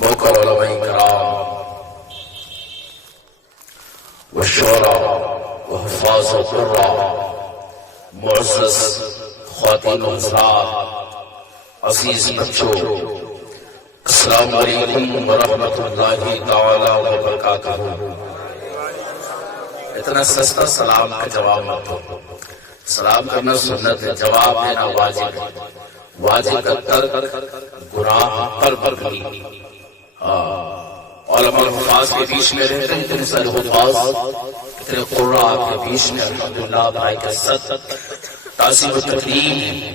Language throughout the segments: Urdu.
موقر علماء کرام والشعراء وحفاظ القراء، معزز خواتین و حضرات، عزیز بچوں، السلام علیکم ورحمۃ اللہ تعالی وبرکاتہ۔ اتنا سستا سلام کا جواب مت دو، سلام کرنا سنت ہے، جواب دینا واجب ہے۔ واجب کا ترک گناہ پر مبنی۔ علماء الحفاظ کے بیچ میں رہتے ہیں، اتنے سارے حفاظ، اتنے قراء کے بیچ میں الحمدللہ بھائی کا ست تعظیم و تکریم ہے۔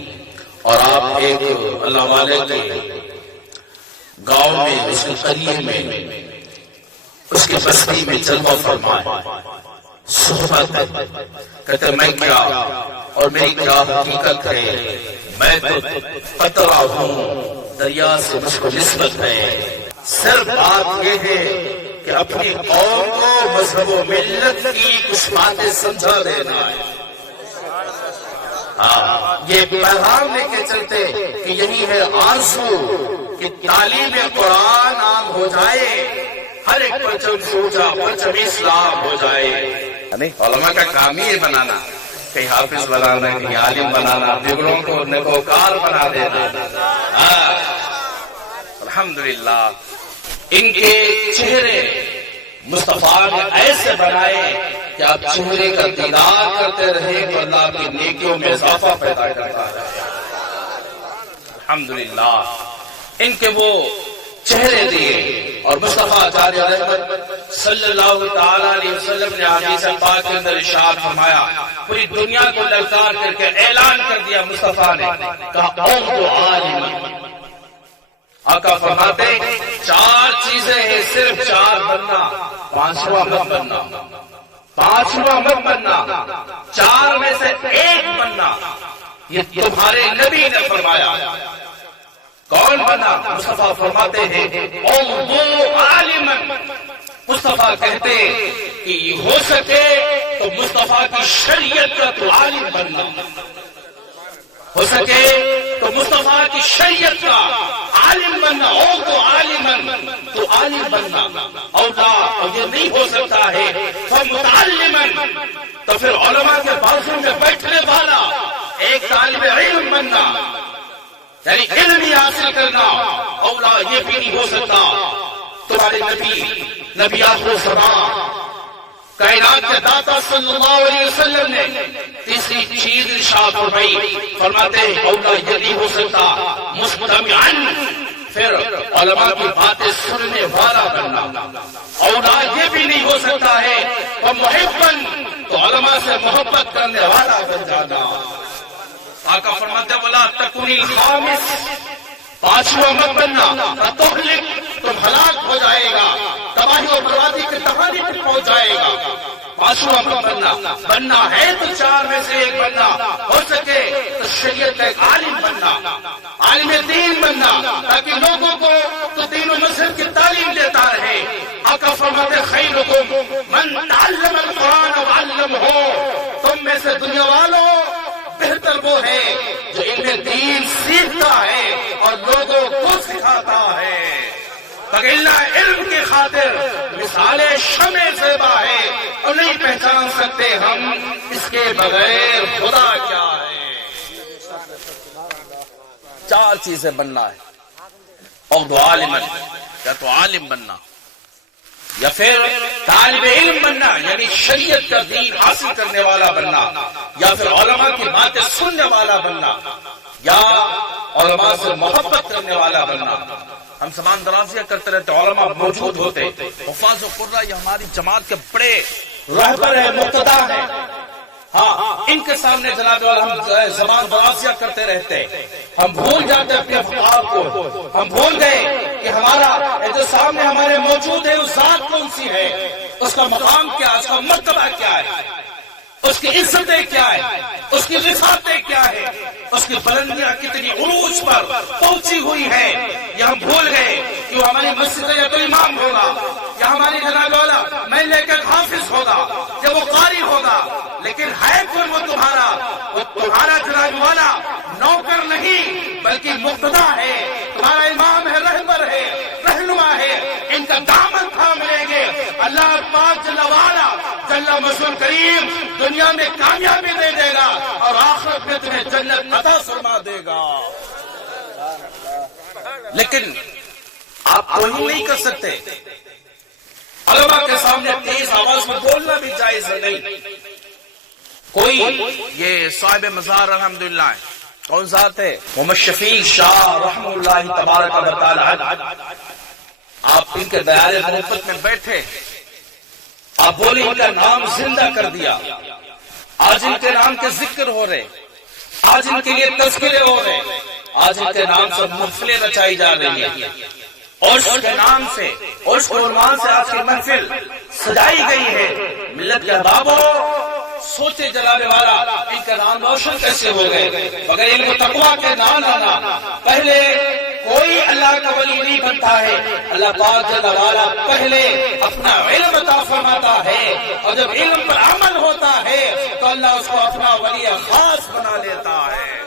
اور آپ ایک اللہ والے کے گاؤں میں، اس کے قریے میں، اس کے بستی میں جلوہ فرمائے، صحبت ہے۔ کہتے میں کیا اور میری کیا حقیقت ہے، میں تو قطرہ ہوں، دریا سے مجھ کو نسبت ہے۔ صرف بات یہ ہے کہ اپنی قوم کو مذہب و ملت کی کچھ باتیں سمجھا دینا ہے۔ یہ پیغام لے کے چلتے کہ یہی ہے آرزو کہ تعلیم قرآن عام ہو جائے، ہر ایک پرچم سوچا پرچم اسلام ہو جائے۔ علماء کا کام ہی بنانا، کہیں حافظ بنانا، کہیں عالم بنانا، بگڑوں کو نیکوکار بنا دینا۔ الحمدللہ ان کے چہرے مصطفیٰ نے ایسے بنائے کہ آپ چہرے کا دیدار کرتے رہے تو اللہ کی نیکیوں میں اضافہ پیدا کرتا ہے۔ الحمدللہ ان کے وہ چہرے دیے، اور مصطفیٰ جاری رحمت صلی اللہ تعالی علیہ وسلم نے حدیث پاک کے اندر ارشاد فرمایا، پوری دنیا کو للکار کر کے اعلان کر دیا مصطفیٰ نے، کہا اعبدوا عالما۔ آقا فرماتے چار چیزیں ہیں، صرف چار بننا، پانچواں مت بننا، پانچواں مت بننا، چار میں سے ایک بننا۔ یہ تمہارے نبی نے فرمایا۔ کون بنا؟ مصطفیٰ فرماتے ہیں اعبدوا عالما۔ مصطفیٰ کہتے کہ ہو سکے تو مصطفیٰ کی شریعت کا تو عالم بننا، ہو سکے تو مصطفیٰ کی شریعت کا عالم بننا، ہو تو عالما تو عالم بننا، اور یہ نہیں ہو سکتا ہے فمتعلما، تو پھر علماء کے بازو میں بیٹھنے والا ایک طالب علم بننا، یعنی علم ہی حاصل کرنا، اولا یہ بھی نہیں ہو سکتا۔ تمہارے نبی آخر الزمان کائنات کے داتا صلی اللہ علیہ وسلم نے تیسری چیز ارشاد فرمائی، فرماتے ہیں اولا یہ نہیں ہو سکتا مستمعا، پھر علماء کی باتیں سننے والا بننا، اولا یہ بھی نہیں ہو سکتا ہے ومحبا، تو علماء سے محبت کرنے والا بن جانا۔ آقا فرماتے ولا تکن الخامس، پانچواں مت بننا، فتہلک، تم ہلاک ہو جائے گا، تباہی اور بربادی کی تہاڑی پہ پہنچ جائے گا۔ پانچواں مت بننا ہے تو چار میں سے ایک بننا، ہو سکے تو شریعت کا ایک عالم بننا، عالم دین بننا، تاکہ لوگوں کو تو دین و مذہب کی تعلیم دیتا رہے۔ آقا فرماتے خیرکم من تعلم القرآن وعلمہ، تم میں سے دنیا والوں بہتر وہ ہے جو علم دین سیکھتا ہے اور لوگوں کو سکھاتا ہے۔ تگلا علم کی خاطر مثال شمع زیبا ہے، اور نہیں پہچان سکتے ہم اس کے بغیر خدا کیا ہے۔ چار چیزیں بننا ہے، اور عالم، یا تو عالم بننا، یا پھر طالب علم بننا، یعنی شریعت کا دین حاصل کرنے والا بننا، یا پھر علماء کی باتیں سننے والا بننا، یا علماء سے محبت کرنے والا بننا۔ ہم زبان درازیاں کرتے رہتے، علماء موجود ہوتے، حفاظ و قراء یہ ہماری جماعت کے بڑے رہبر ہیں، مقتدا ہیں، ہاں ان کے سامنے جناب والا ہم زبان درازیاں کرتے رہتے، ہم بھول جاتے اپنے افکار کو، ہم بھول گئے کہ ہمارا جو سامنے ہمارے موجود ہے اس ذات کون سی ہے، اس کا مقام کیا ہے، اس کا مرتبہ کیا ہے، اس کی عزتیں کیا ہے، اس کی رفعتیں کیا ہے، اس کی بلندیاں کتنی عروج پر پہنچی ہوئی ہیں۔ یہ ہم بھول گئے کہ وہ ہماری مسجد یا تو امام ہوگا، یا ہماری جناب والا میں لے کر حافظ ہوگا، یا وہ قاری ہوگا، لیکن ہے کون وہ تمہارا جناب والا نوکر نہیں بلکہ مقتدا ہے، تمہارا امام ہے، رہبر ہے، رہنما ہے۔ کا دامن تھام لیں گے، اللہ پاک جل وعلا جل مشہور کریم دنیا میں کامیابی دے دے گا اور آخرت میں تمہیں جنت عطا فرما دے گا۔ لیکن آپ کوئی نہیں کر سکتے، علماء کے سامنے تیز آواز میں بولنا بھی جائز نہیں۔ کوئی یہ صاحب مزار الحمدللہ ہے، کون ذات ہے؟ محمد شفیع شاہ رحمہ اللہ تبارک و تعالی، آپ ان کے دیار محبت میں بیٹھے، آپ بولے ان کا نام زندہ کر دیا، آج ان کے نام کے ذکر ہو رہے، آج ان کے لیے تذکرے ہو رہے، آج ان کے نام سے محفلیں رچائی جا رہی ہیں، اور اس کے نام سے اور اس عنوان سے آج کی محفل سجائی گئی ہے۔ ملت کے احبابو، سوچے جناب والا ان کا نام روشن کیسے ہو گئے بغیر علم و تقویٰ کے نام آنا۔ پہلے کوئی اللہ کا ولی نہیں بنتا ہے، اللہ پاک جل وعلا پہلے اپنا علم عطا فرماتا ہے، اور جب علم پر عمل ہوتا ہے تو اللہ اس کو اپنا ولی خاص بنا لیتا ہے۔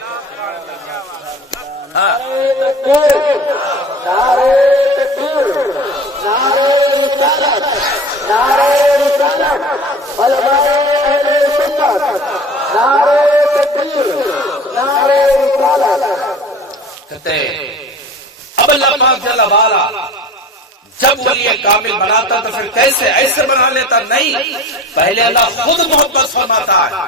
کہتے اب اللہ پاک جل وعلا جب ولی کامل بناتا تو پھر کیسے ایسے بنا لیتا؟ نہیں، پہلے اللہ خود محبت فرماتا ہے،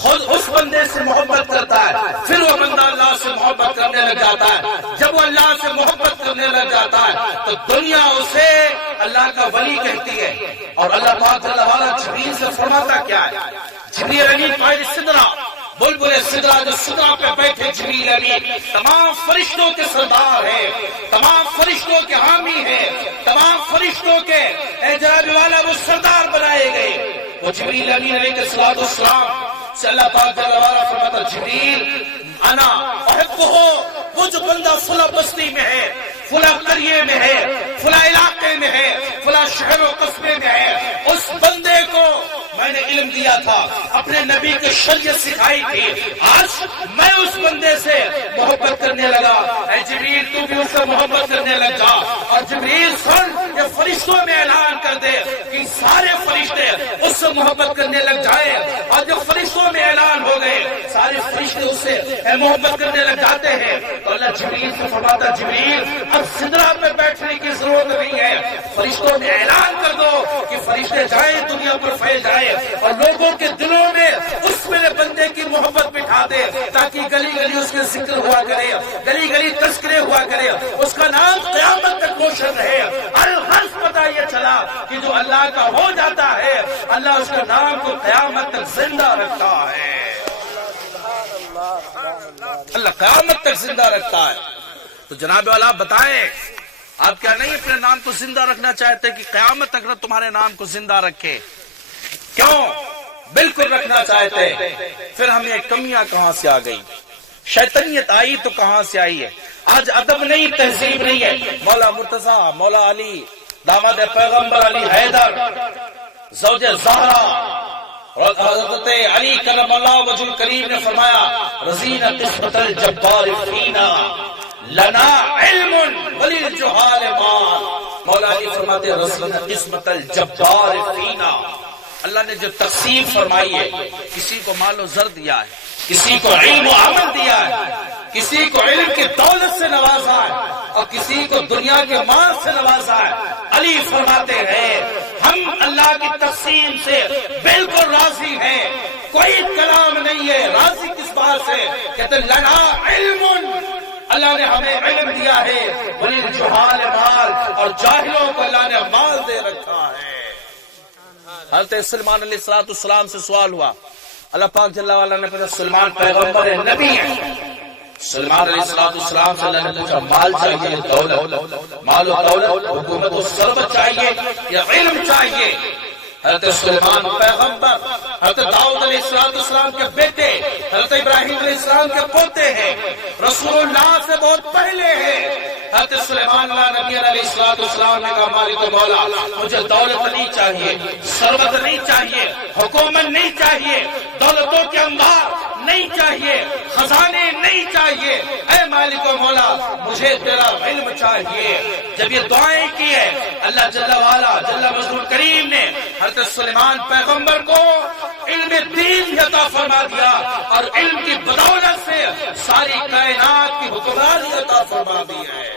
خود اس بندے سے محبت کرتا ہے، پھر وہ بندہ اللہ سے محبت کرنے لگ جاتا ہے۔ جب وہ اللہ سے محبت کرنے لگ جاتا ہے تو دنیا اسے اللہ کا ولی کہتی ہے، اور اللہ پاک جل وعلا جبریل سے فرماتا کیا ہے؟ جبریل امین قائد سدرہ، بلبل سدرہ، جو سدرہ پہ بیٹھے جبریل امین تمام فرشتوں کے سردار ہیں، تمام فرشتوں کے حامی ہیں، تمام فرشتوں کے جناب والا وہ سردار بنائے گئے۔ وہ جبریل امین علیہ السلام سے اللہ پاک جل وعلا فرماتا جبریل انا احبہ، وہ جو بندہ فلاں بستی میں ہے، فلاں قریے میں ہے، فلاں علاقے میں ہے، فلاں شہر و قصبے میں ہے، اس بندے کو میں نے علم دیا تھا، اپنے نبی کی شریعت سکھائی تھی، آج میں اس بندے سے محبت کرنے لگا۔ اے جبریل تو بھی اس سے محبت کرنے لگ جا، اور جبریل سن یہ فرشتوں میں اعلان کر دے کہ سارے فرشتے اس سے محبت کرنے لگ جائیں، اور جب فرشتوں میں اعلان ہو گئے سارے فرشتے اس سے محبت کرنے لگ جاتے ہیں تو اللہ جبریل سے فرماتا جبریل اب سدرہ پہ بیٹھنے کی ضرورت نہیں ہے، فرشتوں میں اعلان کر دو کہ فرشتے جائیں دنیا پر پھیل جائیں اور لوگوں کے دلوں میں اس میرے بندے کی محبت بٹھا دے، تاکہ گلی گلی اس کے ذکر ہوا کرے، گلی گلی تذکرے ہوا کرے، اس کا نام قیامت تک روشن رہے۔ ہر پتہ یہ چلا کہ جو اللہ کا ہو جاتا ہے اللہ اس کا نام کو قیامت تک زندہ رکھتا ہے، اللہ قیامت تک زندہ رکھتا ہے۔ تو جناب والا بتائیں آپ کیا نہیں اپنے نام کو زندہ رکھنا چاہتے کہ قیامت تک نہ تمہارے نام کو زندہ رکھے؟ کیوں؟ بالکل رکھنا چاہتے۔ پھر ہمیں کمیاں کہاں سے آ گئی؟ شیطنیت آئی تو کہاں سے آئی ہے؟ آج ادب نہیں، تہذیب نہیں ہے۔ مولا مرتضی، مولا علی، داماد پیغمبر علی حیدر، زوج زہرا اور حضرت علی کرم اللہ وجہ الکریم نے فرمایا رضینا قسمت الجبار فینا لنا علم وللجہال مال۔ مولا علی فرماتے رضینا قسمت الجبار فینا، اللہ نے جو تقسیم فرمائی ہے، کسی کو مال و زر دیا ہے، کسی کو علم و عمل دیا ہے، کسی کو علم کی دولت سے نوازا ہے اور کسی کو دنیا کے مال سے نوازا ہے۔ علی فرماتے ہیں ہم اللہ کی تقسیم سے بالکل راضی ہیں، کوئی کلام نہیں ہے۔ راضی کس بات سے؟ کہتے لنا علم، اللہ نے ہمیں علم دیا ہے، وللجہال مال، اور جاہلوں کو اللہ نے مال دے رکھا ہے۔ حضرت سلمان علیہ السلام سے سوال ہوا، اللہ پاک جل وعلا نے کہا سلمان پیغمبر ہے، نبی ہے۔ سلمان علیہ السلام سے اللہ نے پوچھا مال چاہیے دولت، مال و دولت، حکومت و ثروت چاہیے یا علم چاہیے؟ حضرت سلیمان پیغمبر، حضرت داؤد علیہ السلام کے بیٹے، حضرت ابراہیم علیہ السلام کے پوتے ہیں، رسول اللہ سے بہت پہلے ہیں۔ حضرت سلیمان نبی علیہ السلام نے کہا مالک و مولا مجھے دولت نہیں چاہیے، ثروت نہیں چاہیے، حکومت نہیں چاہیے، دولتوں کے انبار نہیں چاہیے، خزانے نہیں چاہیے، اے مالک و مولا مجھے تیرا علم چاہیے۔ جب یہ دعائیں کی ہے اللہ جل وعلا جل مجدہ کریم نے حضرت سلیمان پیغمبر کو علم دین عطا فرما دیا، اور علم کی بدولت سے ساری کائنات کی حکمرانی عطا فرما دی ہے۔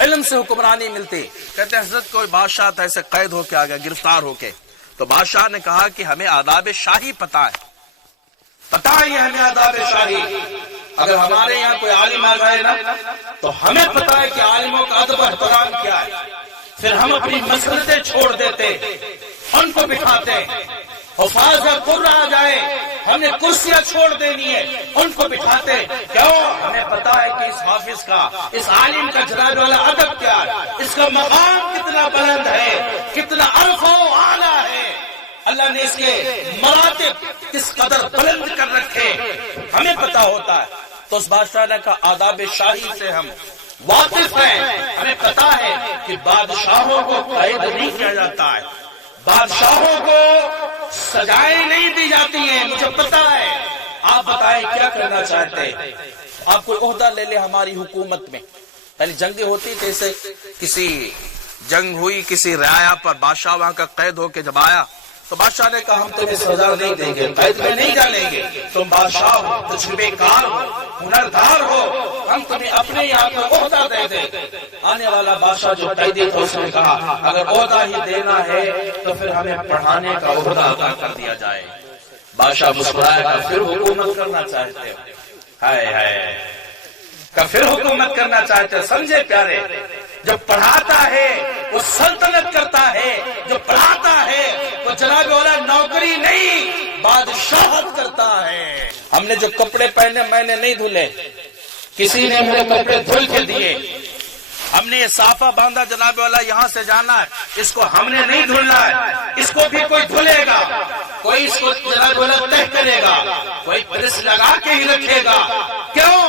علم سے حکمرانی ملتی۔ کہتے ہیں حضرت کوئی بادشاہ تھا، ایسے قید ہو کے آ گیا، گرفتار ہو کے، تو بادشاہ نے کہا کہ ہمیں آداب شاہی پتہ ہے، پتہ ہے ہمیں آداب شاہی۔ اگر ہمارے یہاں کوئی عالم آ جائے نا تو ہمیں پتہ ہے کہ عالموں کا ادب و احترام کیا ہے، پھر ہم اپنی مسلطیں چھوڑ دیتے، ان کو بٹھاتے۔ حفاظ قرہ آ جائے ہم نے کرسیاں چھوڑ دینی ہے، ان کو بٹھاتے۔ کیوں؟ ہمیں پتا ہے کہ اس حافظ کا، اس عالم کا جلال والا ادب کیا ہے، اس کا مقام کتنا بلند ہے، کتنا عرفہ و اعلیٰ ہے، اللہ نے اس کے مراتب کس قدر بلند کر رکھے ہمیں پتا ہوتا ہے۔ تو اس بادشاہ نے کہا آداب شاہی سے ہم واقف ہیں، ہمیں پتا ہے کہ بادشاہوں کو قید نہیں کیا جاتا ہے، بادشاہوں کو سزائیں نہیں دی جاتی ہیں، مجھے پتا ہے۔ آپ بتائیں کیا کرنا چاہتے ہیں؟ آپ کوئی عہدہ لے لے ہماری حکومت میں، یعنی جنگیں ہوتی تھے، اسے کسی جنگ ہوئی کسی رعایا پر، بادشاہ وہاں کا قید ہو کے جب آیا تو بادشاہ نے کہا ہم تمہیں سزا نہیں دیں گے، قید میں نہیں ڈالیں گے، تم بادشاہ ہو، تجربے کار ہو، ہنردار ہو، ہم تمہیں اپنے یہاں کا عہدہ دے دیں۔ آنے والا بادشاہ جو قیدی تھا اس نے کہا اگر عہدہ ہی دینا ہے تو پھر ہمیں پڑھانے کا عہدہ عطا کر دیا جائے۔ بادشاہ مسکرایا کہ پھر حکومت کرنا چاہتے ہو؟ ہائے ہائے، کہ پھر حکومت کرنا چاہتے ہو؟ سمجھے پیارے، جو پڑھاتا ہے وہ سلطنت کرتا ہے، جو پڑھاتا ہے وہ جناب والا نوکری نہیں بادشاہت کرتا ہے۔ ہم نے جو کپڑے پہنے میں نے نہیں دھلے، کسی نے میرے کپڑے دھل کے دیے، ہم نے یہ صافہ باندھا جناب والا یہاں سے جانا ہے، اس کو ہم نے نہیں دھلنا ہے، اس کو بھی کوئی دھلے گا، کوئی اس کو جناب والا تہ کرے گا، کوئی پریس لگا کے ہی رکھے گا۔ کیوں؟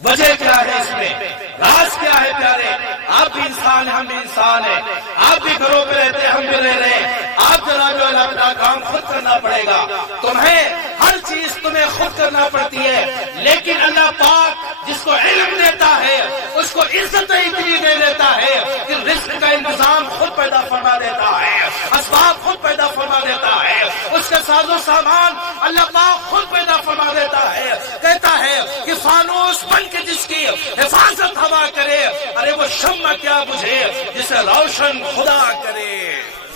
وجہ کیا ہے اس میں؟ راز کیا ہے پیارے؟ آپ بھی انسان ہیں، ہم بھی انسان ہیں، آپ بھی گھروں پہ رہتے ہیں، ہم بھی رہ رہے ہیں، آپ جناب والا اپنا کام خود کرنا پڑے گا، تمہیں ہر چیز تمہیں خود کرنا پڑتی ہے، لیکن اللہ پاک جس کو علم دیتا ہے اس کو عزت اتنی دے دیتا ہے کہ رزق کا انتظام خود پیدا فرما دیتا ہے، اسباب خود پیدا فرما دیتا ہے، اس کا ساز و سامان اللہ پاک خود پیدا فرما دیتا ہے۔ کہتا ہے کہ فانوس بن کے جس کی حفاظت ہوا کرے، ارے وہ شمع کیا بجھے جسے روشن خدا کرے۔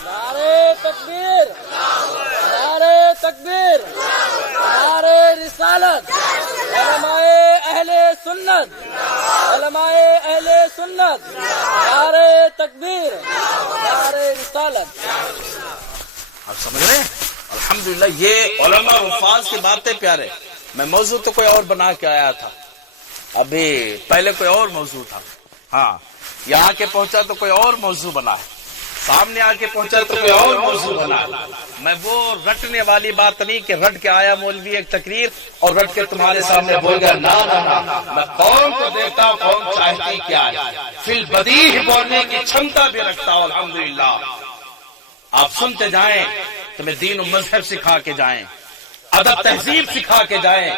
نعرے تکبیر، نعرے تکبیر، نعرے رسالت، علماء اہل سنت، علماء اہل سنت، نعرے تکبیر، نعرے رسالت۔ آپ سمجھ رہے ہیں؟ الحمدللہ یہ علماء حفاظ کی باتیں پیارے۔ میں موضوع تو کوئی اور بنا کے آیا تھا، ابھی پہلے کوئی اور موضوع تھا، ہاں یہاں کے پہنچا تو کوئی اور موضوع بنا ہے، سامنے آ کے پہنچا تو کوئی اور موضوع بنا ہے۔ میں وہ رٹنے والی بات نہیں کہ رٹ کے آیا مولوی ایک تقریر اور رٹ کے تمہارے سامنے بول گیا، نہ میں قوم کو دیکھتا ہوں قوم چاہتی کیا ہے، فی البدیہہ بولنے کی چھمتا بھی رکھتا ہوں الحمدللہ۔ آپ سنتے جائیں، تمہیں دین و مذہب سکھا کے جائیں، ادب تہذیب سکھا کے جائیں۔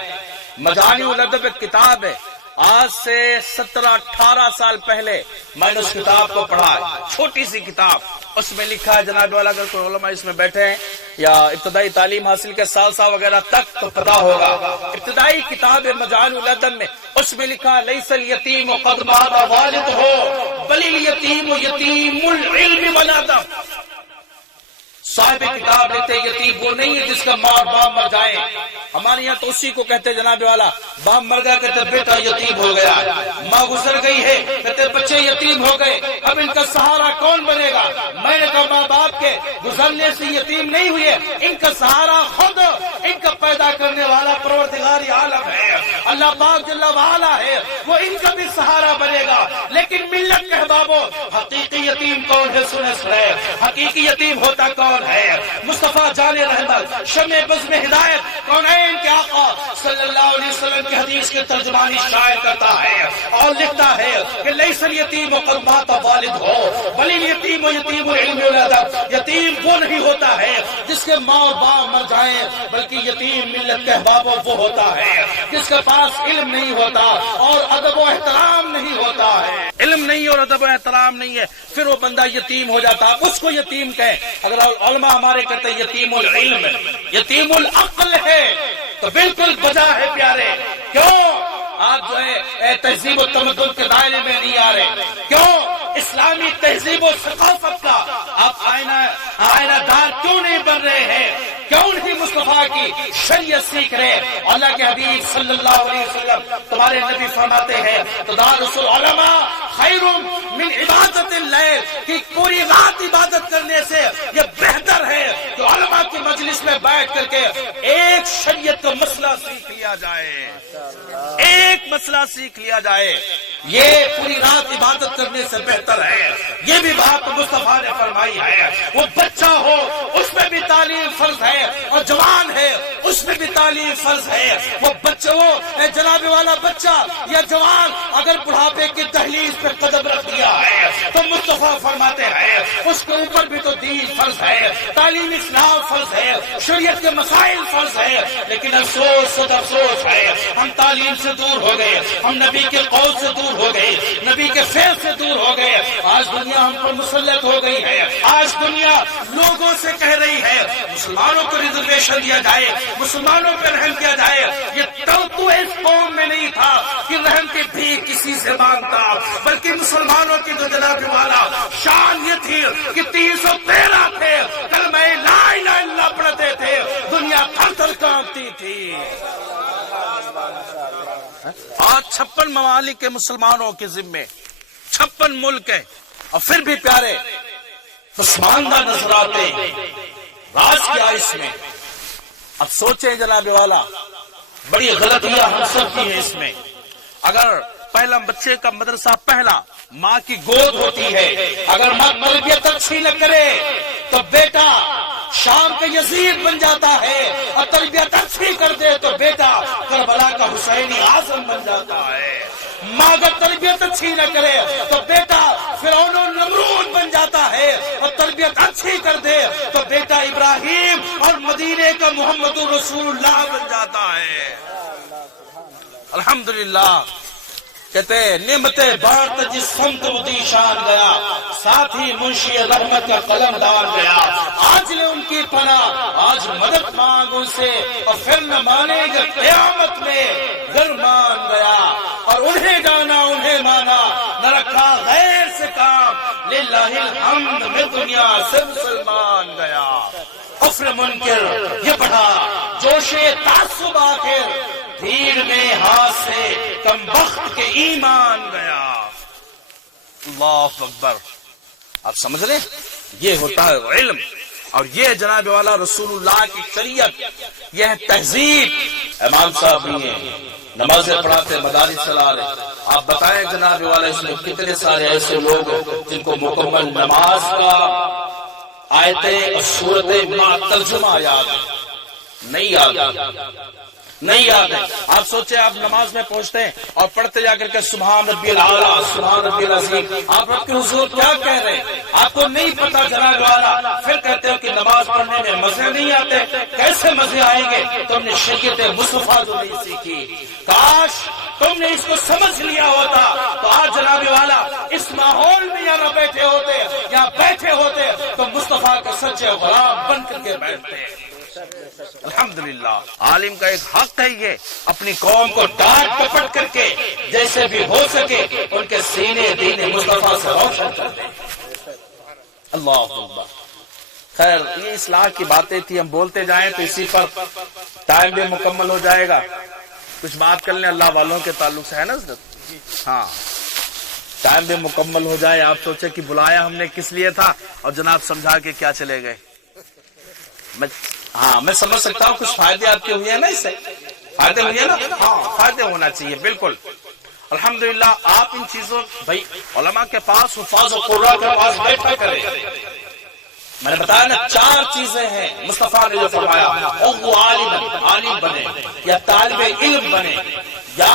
مجانی الادب ایک کتاب ہے، آج سے 17-18 سال پہلے میں نے اس کتاب کو پڑھا، چھوٹی سی کتاب، اس میں لکھا ہے جناب والا اگر کوئی علماء اس میں بیٹھے ہیں یا ابتدائی تعلیم حاصل کے سالسہ وغیرہ تک تو پتا ہوگا، ابتدائی کتاب مجانی الادب میں اس میں لکھا لیس الیتیم قد مات والدہ بل الیتیم یتیم العلم والادب۔ صاحب کتاب لکھتے یتیم وہ نہیں ہے جس کا ماں باپ مر جائے، ہمارے یہاں تو اسی کو کہتے جناب والا، باپ مر گیا کہتے بیٹا یتیم ہو گیا، ماں گزر گئی ہے کہتے بچے یتیم ہو گئے، اب ان کا سہارا کون بنے گا؟ میں نے کہا ماں باپ کے گزرنے سے یتیم نہیں ہوئے، ان کا سہارا خود ان کا پیدا کرنے والا پروردگار عالم ہے، اللہ پاک جل وعلا ہے، وہ ان کا بھی سہارا بنے گا۔ لیکن ملت کے احبابوں، حقیقی یتیم کون ہے؟ سنے حقیقی یتیم ہوتا کون ہے؟ مصطفیٰ جان رحمت شمع بزم ہدایت کونین کے آقا صلی اللہ علیہ وسلم کی حدیث کے ترجمانی شاعر کرتا ہے اور لکھتا ہے کہ ليس اليتيم قد مات والده بل اليتيم يتيم العلم والادب، یتیم وہ نہیں ہوتا ہے جس کے ماں اور باپ مر جائیں، بلکہ یتیم ملت کے احباب وہ ہوتا ہے جس کے پاس علم نہیں ہوتا اور ادب و احترام نہیں ہوتا ہے۔ علم نہیں اور ادب و احترام نہیں ہے، پھر وہ بندہ یتیم ہو جاتا ہے، اس کو یتیم کہیں۔ اگر علماء ہمارے کہتے ہیں یتیم العلم، یتیم العقل ہے، تو بالکل بجا ہے پیارے۔ کیوں آپ جو ہے تہذیب و تمدن کے دائرے میں نہیں آ رہے؟ کیوں اسلامی تہذیب و ثقافت کا آپ آئینہ دار کیوں نہیں بن رہے ہیں؟ کیوں نہیں مصطفیٰ کی شریعت سیکھ رہے؟ اللہ کے حبیب صلی اللہ علیہ وسلم تمہارے نبی فرماتے ہیں تدارس العلماء خیر من عبادت اللیل، کہ پوری رات عبادت کرنے سے یہ بہتر ہے کہ علماء کی مجلس میں بیٹھ کر کے ایک شریعت کا مسئلہ سیکھ لیا جائے، ایک مسئلہ سیکھ لیا جائے، یہ پوری رات عبادت کرنے سے بہتر ہے۔ یہ بھی بات مصطفیٰ نے فرمائی ہے۔ وہ بچہ ہو اس میں بھی تعلیم فرض ہے، اور جوان ہے اس میں بھی تعلیم فرض ہے۔ وہ بچہ وہ جناب والا بچہ یا جوان اگر بڑھاپے کی دہلیز پہ قدم رکھ دیا ہے تو مصطفیٰ فرماتے ہیں اس کے اوپر بھی تو دین فرض ہے، تعلیم اسلام فرض ہے، شریعت کے مسائل فرض ہے۔ لیکن افسوس افسوس ہے ہم تعلیم سے دور ہو گئے، ہم نبی کے قول سے دور ہو گئے، نبی کے فعل سے دور ہو گئے۔ آج دنیا ہم پر مسلط ہو گئی ہے، آج دنیا لوگوں سے کہہ رہی ہے مسلمانوں کو ریزرویشن دیا جائے، مسلمانوں پہ رحم کیا جائے۔ یہ تو اس قوم میں نہیں تھا کہ رحم کی بھی کسی سے مانگتا، بلکہ مسلمانوں کی جو جناب والا شان یہ تھی کہ 313 تھے، کلمہ لا الہ الا اللہ پڑھتے تھے، دنیا تھر تھر کانپتی تھی۔ آج 56 ممالک کے مسلمانوں کے ذمے 56 ملک ہیں، اور پھر بھی پیارے پسماندہ نظر آتے راز کیا اس میں؟ اب سوچیں جناب والا، بڑی غلطیاں ہم سب کی ہیں اس میں۔ اگر پہلا بچے کا مدرسہ پہلا ماں کی گود ہوتی ہے، اگر ماں تربیت اچھی نہ کرے تو بیٹا شام کا یزید بن جاتا ہے، اور تربیت اچھی کر دے تو بیٹا کربلا کا حسینی اعظم بن جاتا ہے۔ ماں اگر تربیت اچھی نہ کرے تو بیٹا فرعون و نمرود بن جاتا ہے، اور تربیت اچھی کر دے تو بیٹا ابراہیم اور مدینے کا محمد رسول اللہ بن جاتا ہے۔ الحمدللہ کہتے نعمت بارت جس سمت دی شان گیا، ساتھ ہی منشی رحمت کا قلم دار گیا۔ آج لے ان کی پناہ، آج مدد مانگ ان سے، اور پھر نہ مانے گا قیامت میں گر مان گیا۔ اور انہیں جانا انہیں مانا، نہ رکھا غیر سے کام، للہ الحمد میں دنیا سے مسلمان گیا۔ کفر منکر یہ بڑھا جوش تعصب آخر، بھیڑ میں ہاتھ سے کم بخت کے ایمان گیا۔ اللہ اکبر، آپ سمجھ رہے یہ ہوتا ہے علم، اور یہ جناب والا رسول اللہ کی شریعت، یہ ہے تہذیب۔ امام صاحب بھی ہیں، نمازیں پڑھاتے، مدارس چلا رہے، آپ بتائیں جناب والا اس میں کتنے سارے ایسے لوگ جن کو مکمل نماز کا آیتیں اور سورتیں مع ترجمہ یاد ہے؟ نہیں یاد ہے۔ آپ سوچیں آپ نماز میں پہنچتے ہیں اور پڑھتے جا کر کے سبحان ربی الاعلیٰ سبحان ربی العظیم، آپ رب کے حضور کیا کہہ رہے ہیں؟ آپ کو نہیں پتا جناب والا، پھر کہتے ہو کہ نماز پڑھنے میں مزے نہیں آتے۔ کیسے مزے آئیں گے؟ تم نے شریعت مصطفیٰ جو نہیں سیکھی۔ کاش تم نے اس کو سمجھ لیا ہوتا تو آج جناب والا اس ماحول میں یا نہ بیٹھے ہوتے، یا بیٹھے ہوتے تو مصطفیٰ کے سچے غلام بن کر کے بیٹھتے۔ الحمدللہ عالم کا ایک حق ہے یہ اپنی قوم کو ڈانٹ ڈپٹ کر کے جیسے بھی ہو سکے ان کے سینے دین مصطفیٰ سے روشن کر دیں۔ اللہ اکبر۔ خیر یہ اصلاح کی باتیں تھی، ہم بولتے جائیں تو اسی پر ٹائم بھی مکمل ہو جائے گا۔ کچھ بات کر لیں اللہ والوں کے تعلق سے، ہے نا حضرت؟ ہاں ٹائم بھی مکمل ہو جائے۔ آپ سوچے کہ بلایا ہم نے کس لیے تھا اور جناب سمجھا کے کیا چلے گئے۔ میں سمجھ سکتا ہوں کچھ فائدے آپ کے ہوئے ہیں نا، اس سے فائدے ہوئے ہیں نا؟ ہاں فائدے ہونا چاہیے بالکل۔ الحمدللہ آپ ان چیزوں بھائی علماء کے پاس، حفاظ و قراء کے پاس بیٹھا کریں۔ میں نے بتایا نا 4 چیزیں ہیں مصطفیٰ نے جو فرمایا، وہ عالم بنے یا طالب علم بنے یا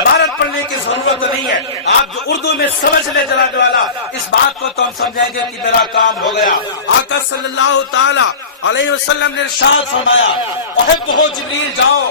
عبارت پڑھنے کی ضرورت نہیں ہے. آپ جو اردو میں سمجھ لے جناب والا اس بات کو تو ہم سمجھیں گے کہ میرا کام ہو گیا. آقا صلی اللہ تعالی علیہ وسلم نے ارشاد فرمایا احبہ جبریل جاؤ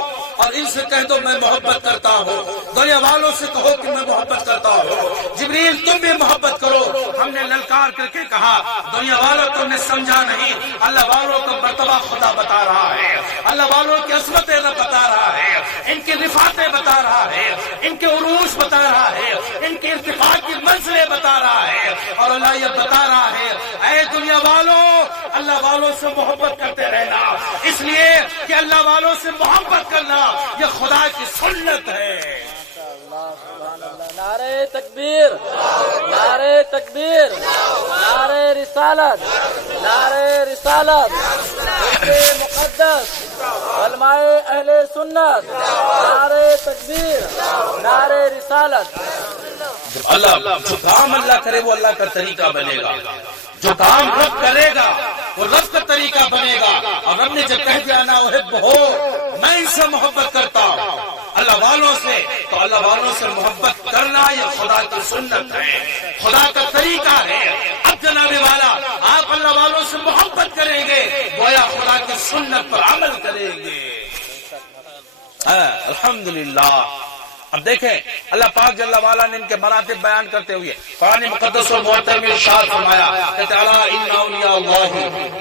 اور ان سے کہہ دو میں محبت کرتا ہوں. دنیا والوں سے کہو کہ میں محبت کرتا ہوں. جبریل تم بھی محبت کرو. ہم نے للکار کر کے کہا دنیا والوں تم نے سمجھا نہیں. اللہ والوں کا مرتبہ خدا بتا رہا ہے. اللہ والوں کی عظمتیں رب بتا رہا ہے. ان کی رفاتیں بتا رہا ہے. ان کے عروج بتا رہا ہے. ان کے ارتفاع کی منزلیں بتا رہا ہے. اور اللہ یہ بتا رہا ہے اے دنیا والوں اللہ والوں سے محبت کرتے رہنا. اس لیے کہ اللہ والوں سے محبت کرنا یہ خدا کی سنت ہے. نعرے تکبیر، نعرے تکبیر، نعرے رسالت، نعرے رسالت، مقدس علماء اہل سنت، نعرے تکبیر، نعرے رسالت. اللہ جو کام اللہ کرے وہ اللہ کا طریقہ بنے گا. جو کام رب کرے گا وہ رب کا طریقہ بنے گا. اور رب نے جب کہہ دیا نا احبہ میں ان سے محبت کرتا ہوں اللہ والوں سے، تو اللہ والوں سے محبت کرنا یہ خدا کی سنت ہے، خدا کا طریقہ ہے. اب جناب والا آپ اللہ والوں سے محبت کریں گے گویا خدا کی سنت پر عمل کریں گے. الحمدللہ. اب دیکھیں اللہ پاک جل وعلا نے ان کے مراتب بیان کرتے ہوئے قرآن مقدس اور معطر میں ارشاد فرمایا کہ تعالی ان اولیاء اللہ